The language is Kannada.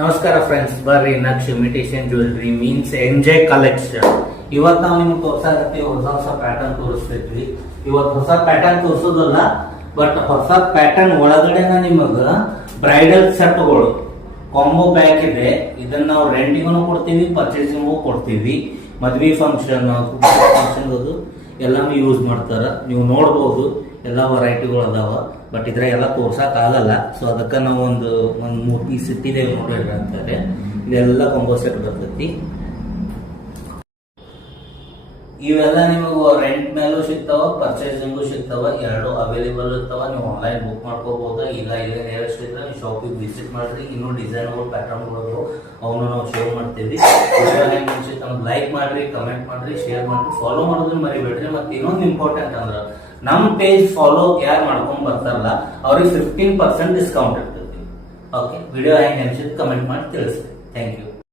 ನಮಸ್ಕಾರ ಫ್ರೆಂಡ್ಸ್, ಬರ್ರಿ ನಕ್ಷ imitation jewellery means enjoy collection. ಇವತ್ತು ನಾವು ನಿಮ್ಗೆ ತೋರ್ಸಾಕತ್ತೀವಿ, ಹೊಸ ಹೊಸ ಪ್ಯಾಟರ್ನ್ ತೋರಿಸ್ತಿದ್ವಿ. ಇವತ್ತು ಹೊಸ ಪ್ಯಾಟರ್ನ್ ತೋರಿಸೋದಲ್ಲ, ಬಟ್ ಹೊಸ ಪ್ಯಾಟರ್ನ್ ಒಳಗಡೆನ ನಿಮಗ ಬ್ರೈಡಲ್ ಸೆಟ್ಗಳು ಕಾಂಬೋ ಪ್ಯಾಕ್ ಇದೆ. ಇದನ್ನ ನಾವು ರೆಂಟಿಗೂ ಕೊಡ್ತೀವಿ, ಪರ್ಚೇಸಿಂಗು ಕೊಡ್ತೀವಿ. ಮದ್ವಿ ಫಂಕ್ಷನ್, ಫಂಕ್ಷನ್ ಎಲ್ಲಾನು ಯೂಸ್ ಮಾಡ್ತಾರ. ನೀವು ನೋಡ್ಬೋದು ಎಲ್ಲ ವೆರೈಟಿಗಳು ಅದಾವ, ಬಟ್ ಇದ್ರ ಎಲ್ಲ ತೋರ್ಸಕ್ ಆಗಲ್ಲ. ಸೊ ಅದಕ್ಕೆ ನಾವು ಒಂದು 3 ಪೀಸ್ ಇಟ್ಟಿದ್ದೇವೆ ನೋಡ್ರಿ ಅಂತಾರೆ. ಇದೆಲ್ಲ ಕಾಂಬೋ ಸೆಟ್ ಬರ್ತೈತಿ. ಇವೆಲ್ಲ ನಿಮಗೆ ರೆಂಟ್ ಮೇಲೂ ಸಿಗ್ತಾವ, ಪರ್ಚೇಸಿಂಗು ಸಿಗ್ತಾವ. ಎರಡು ಅವೈಲೇಬಲ್ ಇರ್ತಾವ. ನೀವು ಆನ್ಲೈನ್ ಬುಕ್ ಮಾಡ್ಕೋಬಹುದು. ಈಗ ಇಲ್ಲೇ ನೇರಸ್ಟ್ ಇದ್ರೆ ನೀವು ಶಾಪಿಗೆ ವಿಸಿಟ್ ಮಾಡ್ರಿ. ಇನ್ನೂ ಡಿಸೈನ್ಗಳು, ಪ್ಯಾಟರ್ನ್ಗಳು ಅವನು ನಾವು ಶೇರ್ ಮಾಡ್ತೀವಿ. ಲೈಕ್ ಮಾಡ್ರಿ, ಕಮೆಂಟ್ ಮಾಡ್ರಿ, ಶೇರ್ ಮಾಡ್ರಿ, ಫಾಲೋ ಮಾಡೋದನ್ನ ಮರಿಬೇಡ್ರಿ. ಮತ್ತೆ ಇನ್ನೊಂದು ಇಂಪಾರ್ಟೆಂಟ್ ಅಂದ್ರ ನಮ್ ಪೇಜ್ ಫಾಲೋ ಯಾರು ಮಾಡ್ಕೊಂಡ್ ಬರ್ತಾರಲ್ಲ ಅವ್ರಿಗೆ 15% ಡಿಸ್ಕೌಂಟ್ ಇರ್ತೈತಿ. ಓಕೆ, ವಿಡಿಯೋ ಹೆಂಗ್ ಅನ್ಸಿತ್ತು ಕಮೆಂಟ್ ಮಾಡಿ ತಿಳಿಸ್ರಿ. Thank you.